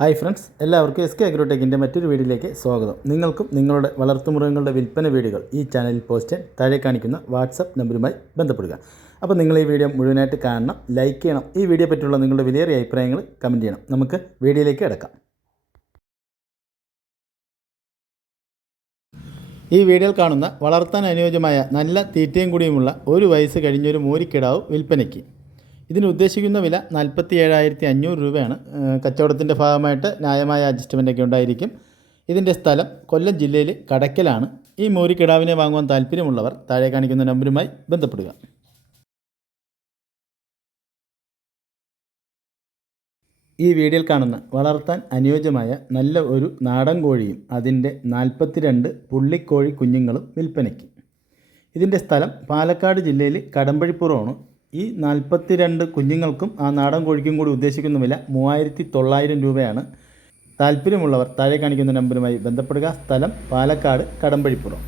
Hi friends, എല്ലാവർക്കും S K അഗ്രോടെക്കിൻ്റെ മറ്റൊരു വീഡിയോയിലേക്ക് സ്വാഗതം. നിങ്ങൾക്കും നിങ്ങളുടെ വളർത്തുമൃഗങ്ങളുടെ വിൽപ്പന വീഡിയോകൾ ഈ ചാനലിൽ പോസ്റ്റ് താഴെ കാണിക്കുന്ന വാട്സപ്പ് നമ്പറുമായി ബന്ധപ്പെടുക. അപ്പോൾ നിങ്ങൾ ഈ വീഡിയോ മുഴുവനായിട്ട് കാണണം, ലൈക്ക് ചെയ്യണം, ഈ വീഡിയോ പറ്റിയുള്ള നിങ്ങളുടെ വിലയേറിയ അഭിപ്രായങ്ങൾ കമൻറ്റ് ചെയ്യണം. നമുക്ക് വീഡിയോയിലേക്ക് കിടക്കാം. ഈ വീഡിയോയിൽ കാണുന്ന വളർത്താൻ അനുയോജ്യമായ നല്ല തീറ്റയും കൂടിയുമുള്ള 1 വയസ്സ് കഴിഞ്ഞൊരു മൂരിക്കിടാവ് വിൽപ്പനയ്ക്ക്. ഇതിന് ഉദ്ദേശിക്കുന്ന വില 47,500 രൂപയാണ്. കച്ചവടത്തിൻ്റെ ഭാഗമായിട്ട് ന്യായമായ അഡ്ജസ്റ്റ്മെൻറ്റൊക്കെ ഉണ്ടായിരിക്കും. ഇതിൻ്റെ സ്ഥലം കൊല്ലം ജില്ലയിൽ കടയ്ക്കലാണ്. ഈ മൂരിക്കിടാവിനെ വാങ്ങുവാൻ താല്പര്യമുള്ളവർ താഴെ കാണിക്കുന്ന നമ്പറുമായി ബന്ധപ്പെടുക. ഈ വീഡിയോയിൽ കാണുന്ന വളർത്താൻ അനുയോജ്യമായ നല്ല ഒരു നാടൻ കോഴിയും അതിൻ്റെ 42 പുള്ളിക്കോഴി കുഞ്ഞുങ്ങളും വിൽപ്പനയ്ക്ക്. ഇതിൻ്റെ സ്ഥലം പാലക്കാട് ജില്ലയിൽ കടമ്പഴിപ്പുറമാണ്. ഈ 42 കുഞ്ഞുങ്ങൾക്കും ആ നാടൻ കോഴിക്കും കൂടി ഉദ്ദേശിക്കുന്ന വില 3,900 രൂപയാണ്. താല്പര്യമുള്ളവർ താഴെ കാണിക്കുന്ന നമ്പറുമായി ബന്ധപ്പെടുക. സ്ഥലം പാലക്കാട് കടമ്പഴിപ്പുറം.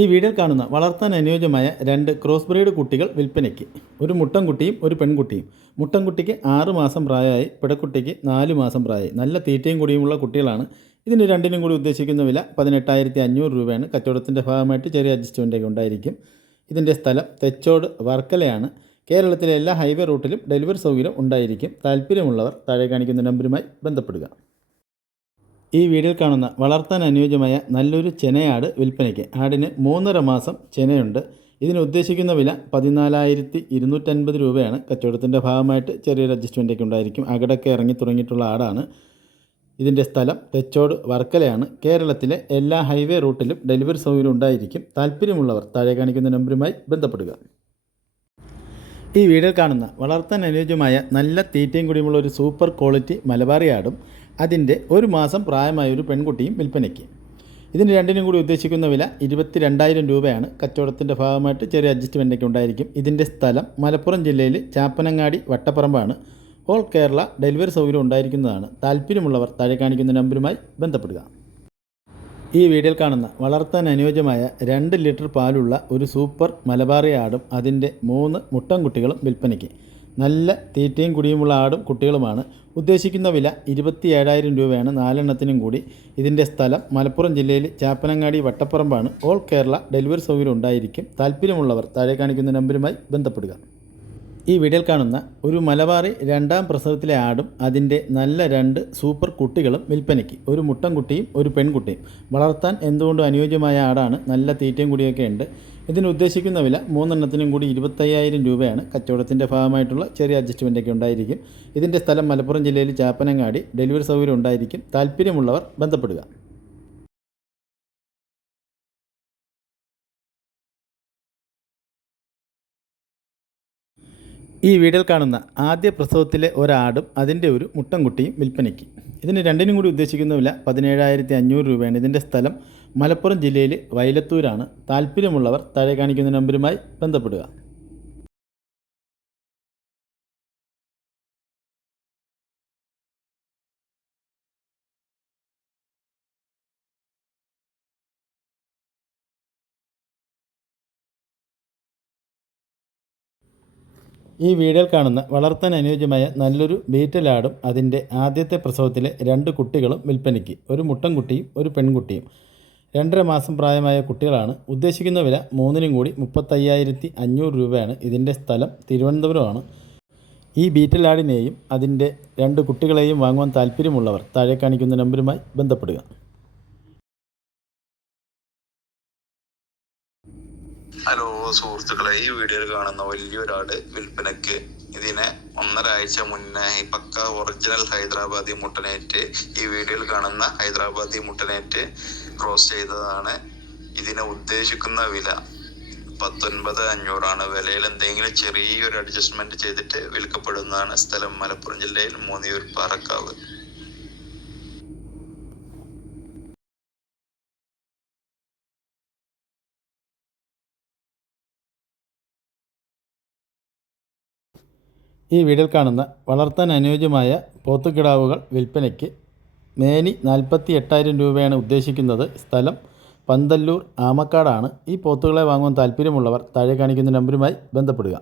ഈ വീഡിയോയിൽ കാണുന്ന വളർത്താൻ അനുയോജ്യമായ 2 ക്രോസ് ബ്രീഡ് കുട്ടികൾ വിൽപ്പനയ്ക്ക്. ഒരു മുട്ടൻകുട്ടിയും ഒരു പെൺകുട്ടിയും. മുട്ടൻകുട്ടിക്ക് 6 മാസം പ്രായമായി, പിടക്കുട്ടിക്ക് 4 മാസം പ്രായമായി. നല്ല തീറ്റയും കൂടിയുമുള്ള കുട്ടികളാണ്. ഇതിന് രണ്ടിനും കൂടി ഉദ്ദേശിക്കുന്ന വില 18,500 രൂപയാണ്. കച്ചവടത്തിൻ്റെ ഭാഗമായിട്ട് ചെറിയ അഡ്ജസ്റ്റ്മെൻറ്റൊക്കെ ഉണ്ടായിരിക്കും. ഇതിൻ്റെ സ്ഥലം തെച്ചോട് വർക്കലയാണ്. കേരളത്തിലെ എല്ലാ ഹൈവേ റൂട്ടിലും ഡെലിവറി സൗകര്യം ഉണ്ടായിരിക്കും. താല്പര്യമുള്ളവർ താഴെ കാണിക്കുന്ന നമ്പറുമായി ബന്ധപ്പെടുക. ഈ വീഡിയോയിൽ കാണുന്ന വളർത്താൻ അനുയോജ്യമായ നല്ലൊരു ചെനയാട് വിൽപ്പനയ്ക്ക്. ആടിന് 3.5 മാസം ചെനയുണ്ട്. ഇതിന് ഉദ്ദേശിക്കുന്ന വില 14,250 രൂപയാണ്. കച്ചവടത്തിൻ്റെ ഭാഗമായിട്ട് ചെറിയൊരു അഡ്ജസ്റ്റ്മെൻറ്റൊക്കെ ഉണ്ടായിരിക്കും. അകടൊക്കെ ഇറങ്ങി തുടങ്ങിയിട്ടുള്ള ആടാണ്. ഇതിൻ്റെ സ്ഥലം തെച്ചോട് വർക്കലയാണ്. കേരളത്തിലെ എല്ലാ ഹൈവേ റൂട്ടിലും ഡെലിവറി സൗകര്യം ഉണ്ടായിരിക്കും. താല്പര്യമുള്ളവർ താഴെ കാണിക്കുന്ന നമ്പറുമായി ബന്ധപ്പെടുക. ഈ വീഡിയോയിൽ കാണുന്ന വളർത്താൻ അനുയോജ്യമായ നല്ല തീറ്റയും കൂടിയുമുള്ള ഒരു സൂപ്പർ ക്വാളിറ്റി മലബാറി ആടും അതിൻ്റെ 1 മാസം പ്രായമായ ഒരു പെൺകുട്ടിയും വിൽപ്പനയ്ക്ക്. ഇതിന് രണ്ടിനും കൂടി ഉദ്ദേശിക്കുന്ന വില 22,000 രൂപയാണ്. കച്ചവടത്തിൻ്റെ ഭാഗമായിട്ട് ചെറിയ അഡ്ജസ്റ്റ്മെൻറ്റൊക്കെ ഉണ്ടായിരിക്കും. ഇതിൻ്റെ സ്ഥലം മലപ്പുറം ജില്ലയിൽ ചാപ്പനങ്ങാടി വട്ടപ്പറമ്പാണ്. ഓൾ കേരള ഡെലിവറി സൗകര്യം ഉണ്ടായിരിക്കുന്നതാണ്. താല്പര്യമുള്ളവർ താഴെ കാണിക്കുന്ന നമ്പറുമായി ബന്ധപ്പെടുക. ഈ വീഡിയോയിൽ കാണുന്ന വളർത്താൻ അനുയോജ്യമായ 2 ലിറ്റർ പാലുള്ള ഒരു സൂപ്പർ മലബാറി ആടും അതിൻ്റെ 3 മുട്ടൻകുട്ടികളും വിൽപ്പനയ്ക്ക്. നല്ല തീറ്റയും കുടിയുമുള്ള ആടും കുട്ടികളുമാണ്. ഉദ്ദേശിക്കുന്ന വില 27,000 രൂപയാണ് 4 എണ്ണത്തിനും കൂടി. ഇതിൻ്റെ സ്ഥലം മലപ്പുറം ജില്ലയിൽ ചാപ്പനങ്ങാടി വട്ടപ്പറമ്പാണ്. ഓൾ കേരള ഡെലിവറി സൗകര്യം ഉണ്ടായിരിക്കും. താല്പര്യമുള്ളവർ താഴെ കാണിക്കുന്ന നമ്പറുമായി ബന്ധപ്പെടുക. ഈ വീഡിയോയിൽ കാണുന്ന ഒരു മലബാറി 2ാം പ്രസവത്തിലെ ആടും അതിൻ്റെ നല്ല 2 സൂപ്പർ കുട്ടികളും വിൽപ്പനയ്ക്ക്. ഒരു മുട്ടൻകുട്ടിയും ഒരു പെൺകുട്ടിയും. വളർത്താൻ എന്തുകൊണ്ടും അനുയോജ്യമായ ആടാണ്. നല്ല തീറ്റയും കൂടിയൊക്കെ ഉണ്ട്. ഇതിന് ഉദ്ദേശിക്കുന്ന വില 3 എണ്ണത്തിനും കൂടി 25,000 രൂപയാണ്. കച്ചവടത്തിൻ്റെ ഭാഗമായിട്ടുള്ള ചെറിയ അഡ്ജസ്റ്റ്മെൻറ്റൊക്കെ ഉണ്ടായിരിക്കും. ഇതിൻ്റെ സ്ഥലം മലപ്പുറം ജില്ലയിൽ ചാപ്പനങ്ങാടി. ഡെലിവറി സൗകര്യം ഉണ്ടായിരിക്കും. താല്പര്യമുള്ളവർ ബന്ധപ്പെടുക. ഈ വീഡിയോയിൽ കാണുന്ന ആദ്യ പ്രസവത്തിലെ ഒരാടും അതിൻ്റെ ഒരു മുട്ടൻകുട്ടിയും വിൽപ്പനയ്ക്ക്. ഇതിന് രണ്ടിനും കൂടി ഉദ്ദേശിക്കുന്ന വില 17,500 രൂപയാണ്. ഇതിൻ്റെ സ്ഥലം മലപ്പുറം ജില്ലയിൽ വൈലത്തൂരാണ്. താല്പര്യമുള്ളവർ താഴെ കാണിക്കുന്ന നമ്പറുമായി ബന്ധപ്പെടുക. ഈ വീഡിയോയിൽ കാണുന്ന വളർത്താൻ അനുയോജ്യമായ നല്ലൊരു ബീറ്റലാടും അതിൻ്റെ ആദ്യത്തെ പ്രസവത്തിലെ 2 കുട്ടികളും വിൽപ്പനയ്ക്ക്. ഒരു മുട്ടൻകുട്ടിയും ഒരു പെൺകുട്ടിയും. 2.5 മാസം പ്രായമായ കുട്ടികളാണ്. ഉദ്ദേശിക്കുന്ന വില 3നും കൂടി 35,500 രൂപയാണ്. ഇതിൻ്റെ സ്ഥലം തിരുവനന്തപുരമാണ്. ഈ ബീറ്റലാടിനെയും അതിൻ്റെ 2 കുട്ടികളെയും വാങ്ങുവാൻ താല്പര്യമുള്ളവർ താഴെ കാണിക്കുന്ന നമ്പറുമായി ബന്ധപ്പെടുക. ഹലോ സുഹൃത്തുക്കളെ, ഈ വീഡിയോയിൽ കാണുന്ന വലിയൊരാട് വിൽപ്പനയ്ക്ക്. ഇതിനെ 1.5 ആഴ്ച മുന്നേ ഈ പക്ക ഒറിജിനൽ ഹൈദരാബാദി മുട്ടനേറ്റ്, ഈ വീഡിയോയിൽ കാണുന്ന ഹൈദരാബാദി മുട്ടനേറ്റ് ക്രോസ് ചെയ്തതാണ്. ഇതിനെ ഉദ്ദേശിക്കുന്ന വില 19,500 വിലയിൽ എന്തെങ്കിലും ചെറിയൊരു അഡ്ജസ്റ്റ്മെന്റ് ചെയ്തിട്ട് വിൽക്കപ്പെടുന്നതാണ്. സ്ഥലം മലപ്പുറം ജില്ലയിൽ മൂന്നിയൂർ പാറക്കാവ്. ഈ വീഡിയോയിൽ കാണുന്ന വളർത്താൻ അനുയോജ്യമായ പോത്തുകിടാവുകൾ വിൽപ്പനയ്ക്ക്. മേനി 48,000 രൂപയാണ് ഉദ്ദേശിക്കുന്നത്. സ്ഥലം പന്തല്ലൂർ ആമക്കാടാണ്. ഈ പോത്തുകളെ വാങ്ങുവാൻ താല്പര്യമുള്ളവർ താഴെ കാണിക്കുന്ന നമ്പറുമായി ബന്ധപ്പെടുക.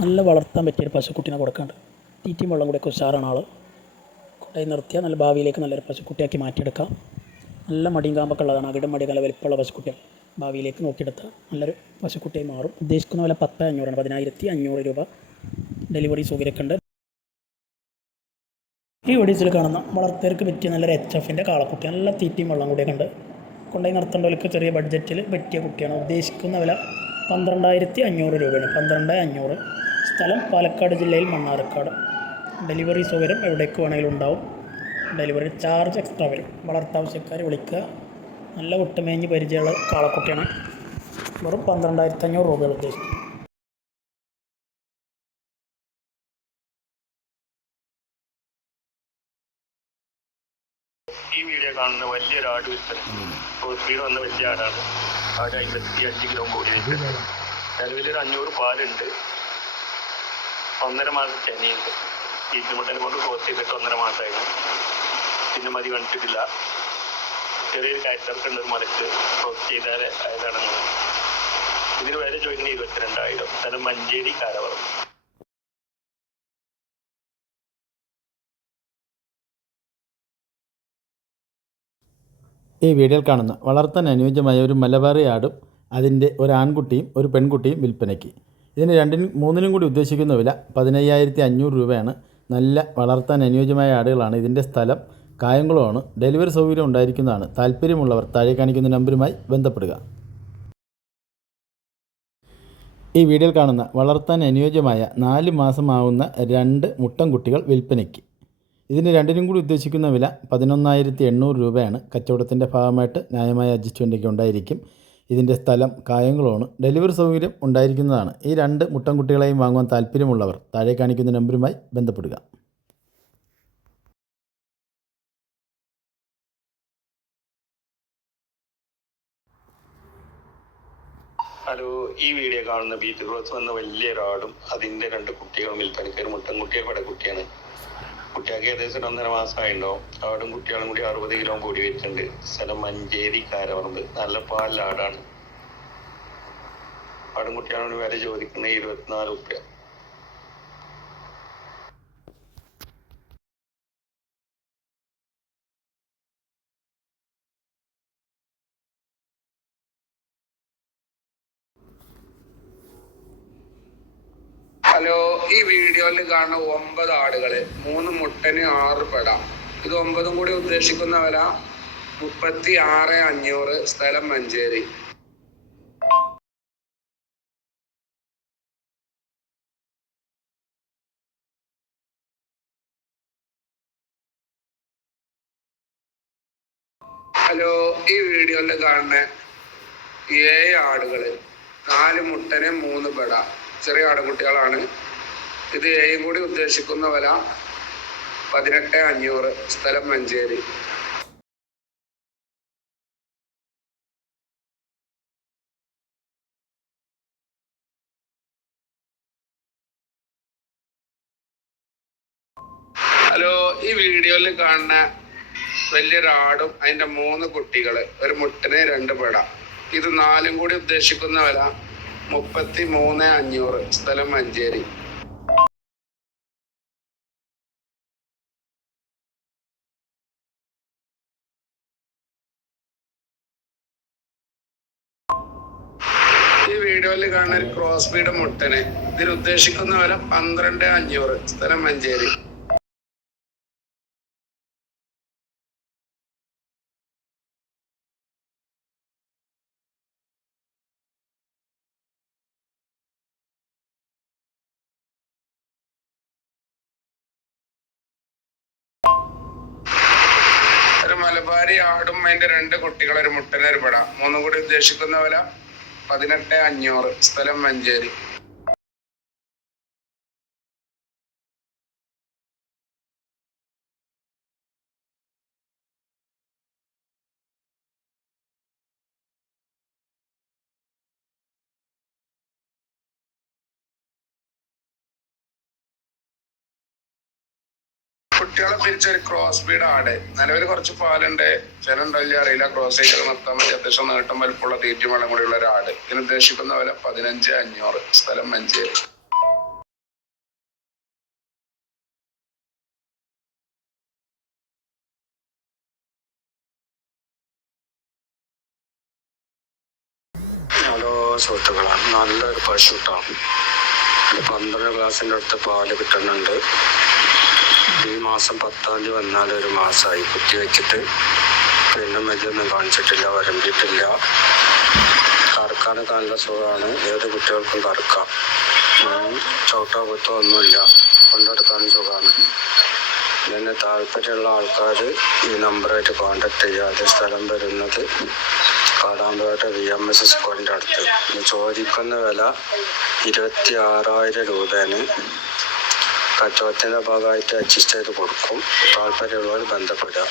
നല്ല വളർത്താൻ പറ്റിയൊരു പശുക്കുട്ടീനെ കൊടുക്കാണ്ട്. തീറ്റയും വെള്ളം കൂടെയൊക്കെ ഉഷാറാണ് ആൾ. കൊണ്ടുപോയി നിർത്തിയാൽ നല്ല ഭാവിയിലേക്ക് നല്ലൊരു പശുക്കുട്ടിയാക്കി മാറ്റിയെടുക്കാം. നല്ല മടിയും കാമ്പൊക്കെ ഉള്ളതാണ്. അകിടും മടിയും നല്ല വലിപ്പമുള്ള പശുക്കുട്ടിയാണ്. ഭാവിയിലേക്ക് നോക്കിയെടുത്താൽ നല്ലൊരു പശുക്കുട്ടിയായി മാറും. ഉദ്ദേശിക്കുന്ന വില 10,500 ആണ്. 10,500 രൂപ ഡെലിവറി സൗകര്യമൊക്കെ ഉണ്ട്. ഈ വീഡിയോസിൽ കാണുന്ന വളർത്തിയവർക്ക് പറ്റിയ നല്ലൊരു HF കാളക്കുട്ടി, നല്ല തീറ്റയും വെള്ളം കൂടിയൊക്കെ ഉണ്ട്. കൊണ്ടുപോയി നിർത്തേണ്ടവർക്ക് ചെറിയ ബഡ്ജറ്റിൽ പറ്റിയ കുട്ടിയാണ്. ഉദ്ദേശിക്കുന്ന വില 12,500 രൂപയാണ്. 12,500. സ്ഥലം പാലക്കാട് ജില്ലയിൽ മണ്ണാർക്കാട്. ഡെലിവറി സൗകര്യം എവിടേക്ക് വേണമെങ്കിലും ഉണ്ടാവും. ഡെലിവറി ചാർജ് എക്സ്ട്രാ വരും. വളർത്താവശ്യക്കാർ വിളിക്കുക. നല്ല വിട്ടുമേഞ്ഞ് പരിചയമുള്ള കാളക്കുട്ടിയാണ്. വെറും 12,500 രൂപയാണ് ഉദ്ദേശിക്കുന്നത്. ഈ വീഡിയോ കാണുന്ന വലിയൊരു ആട് വിൽപ്പന. ഹോസ്പിറ്റലിൽ വന്ന വലിയ ആടാണ്. ആട് 55 കിലോ കൂടി വെച്ചിട്ടുണ്ട്. നിലവിലൊരു 500 പാലുണ്ട്. 1.5 മാസം ചെനയുണ്ട്. തീറ്റുമുട്ടനെ കൊണ്ട് ക്രോസ് ചെയ്തിട്ട് 1.5 മാസമായിരുന്നു. പിന്നെ മതി കണ്ടിട്ടില്ല. ചെറിയൊരു കാറ്റർക്കുണ്ട് ഒരു മലക്ക് ക്രോസ് ചെയ്താൽ ആയതാണെന്ന്. ഇതിന് വില ചോദിക്കുന്നത് 22,000. സ്ഥലം മഞ്ചേരി കാരവറം. ഈ വീഡിയോയിൽ കാണുന്ന വളർത്താൻ അനുയോജ്യമായ ഒരു മലബാറി ആടും അതിൻ്റെ ഒരു ആൺകുട്ടിയും ഒരു പെൺകുട്ടിയും വിൽപ്പനയ്ക്ക്. ഇതിന് മൂന്നിനും കൂടി ഉദ്ദേശിക്കുന്ന വില 15,500 രൂപയാണ്. നല്ല വളർത്താൻ അനുയോജ്യമായ ആടുകളാണ്. ഇതിൻ്റെ സ്ഥലം കായംകുളമാണ്. ഡെലിവറി സൗകര്യം ഉണ്ടായിരിക്കുന്നതാണ്. താല്പര്യമുള്ളവർ താഴെ കാണിക്കുന്ന നമ്പറുമായി ബന്ധപ്പെടുക. ഈ വീഡിയോയിൽ കാണുന്ന വളർത്താൻ അനുയോജ്യമായ 4 മാസമാവുന്ന 2 മുട്ടൻകുട്ടികൾ വിൽപ്പനയ്ക്ക്. ഇതിന് രണ്ടിനും കൂടി ഉദ്ദേശിക്കുന്ന വില 11,800 രൂപയാണ്. കച്ചവടത്തിൻ്റെ ഭാഗമായിട്ട് ന്യായമായ അഡ്ജസ്റ്റ്മെൻറ്റൊക്കെ ഉണ്ടായിരിക്കും. ഇതിൻ്റെ സ്ഥലം കായംകുളമാണ്. ഡെലിവറി സൗകര്യം ഉണ്ടായിരിക്കുന്നതാണ്. ഈ 2 മുട്ടൻകുട്ടികളെയും വാങ്ങുവാൻ താല്പര്യമുള്ളവർ താഴെ കാണിക്കുന്ന നമ്പറുമായി ബന്ധപ്പെടുക. ഹലോ, ഈ വീഡിയോ കാണുന്ന ബീറ്റ് ക്രോസ് വന്ന വലിയൊരാടും അതിൻ്റെ 2 കുട്ടികളും വിൽപ്പനയ്ക്ക്. ഒരു മുട്ടൻകുട്ടിയെ പടക്കുട്ടിയാണ്. കുട്ടിയാൾക്ക് ഏകദേശം 1.5 മാസമായിട്ടുണ്ടാവും. ആടും കുട്ടികളും കൂടി 60 കിലോ കൂടി വെച്ചിട്ടുണ്ട്. സ്ഥലം മഞ്ചേരി കാരവറമ്പ്. നല്ല പാലിൽ ആടാണ്. ആടും കുട്ടികളും വില ചോദിക്കുന്നത് 24 രൂപ. ഹലോ, ഈ വീഡിയോയിൽ കാണുന്ന 9 ആടുകള്, 3 മുട്ടന് 6 പെട. ഇത് 9 കൂടി ഉദ്ദേശിക്കുന്ന വില 36,500. സ്ഥലം മഞ്ചേരി. ഹലോ, ഈ വീഡിയോയിൽ കാണുന്ന 7 ആടുകള്, 4 മുട്ടന് 3 പെട. ചെറിയ ആടുകുട്ടികളാണ്. ഇത് ഏയും കൂടി ഉദ്ദേശിക്കുന്ന വില 18,500. സ്ഥലം മഞ്ചേരി. ഹലോ, ഈ വീഡിയോയിൽ കാണുന്ന വലിയൊരാടും അതിന്റെ 3 കുട്ടികള്, ഒരു മുട്ടന് 2 പെട. ഇത് 4 കൂടി ഉദ്ദേശിക്കുന്ന വില 33,500. സ്ഥലം മഞ്ചേരി. ഈ വീഡിയോയിൽ കാണുന്ന ഒരു ക്രോസ് ബീഡ് മുട്ടന്, ഇതിന് ഉദ്ദേശിക്കുന്ന വില 12,500. സ്ഥലം മഞ്ചേരി. ഒരു മലബാരി ആടും അതിന്റെ 2 കുട്ടികൾ, ഒരു മുട്ടന് 1 പെട. 3 കൂടി ഉദ്ദേശിക്കുന്ന വില 18,500. സ്ഥലം മഞ്ചേരി. കുട്ടികളെ പിരിച്ചൊരു ക്രോസ് ബീഡ് ആട്. നിലവിൽ കുറച്ച് പാലുണ്ട്. ചില ഉണ്ടല്ലോ അറിയില്ല. ക്രോസ് ആയിട്ട് നിർത്താൻ പറ്റി അത്യാവശ്യം നീട്ടം വലിപ്പമുള്ള തീറ്റയും വെള്ളം കൂടിയുള്ള ഒരു ആട്. ഇതിന് ഉദ്ദേശിക്കുന്ന വില 15,500. സ്ഥലം മഞ്ചേരി. ഹലോ സുഹൃത്തുക്കളാണ്, നല്ലൊരു പശുട്ടാണ്. 12 ഗ്ലാസിൻ്റെ അടുത്ത് പാല് കിട്ടുന്നുണ്ട്. ഈ മാസം 10-ാം തീയതി വന്നാൽ ഒരു മാസമായി കുത്തി വെച്ചിട്ട്. പിന്നെ മെല്ലൊന്നും കാണിച്ചിട്ടില്ല, വരമ്പിയിട്ടില്ല. കറക്കാനൊക്കെ നല്ല സുഖമാണ്, ഏത് കുട്ടികൾക്കും കറക്കാം. ചവിട്ടോ കുത്തോ ഒന്നുമില്ല, കൊണ്ടെടുക്കാനും സുഖമാണ്. ഇതിന് താല്പര്യമുള്ള ആൾക്കാർ ഈ നമ്പറായിട്ട് കോൺടാക്ട് ചെയ്യുക. അത് സ്ഥലം വരുന്നത് കാടാമ്പേട്ട VMS സ്കൂളിൻ്റെ അടുത്ത്. ചോദിക്കുന്ന വില 26,000 രൂപയാണ്. കച്ചവടത്തിൻ്റെ ഭാഗമായിട്ട് അഡ്ജസ്റ്റ് ചെയ്ത് കൊടുക്കും. താല്പര്യമുള്ളവർ ബന്ധപ്പെടുക.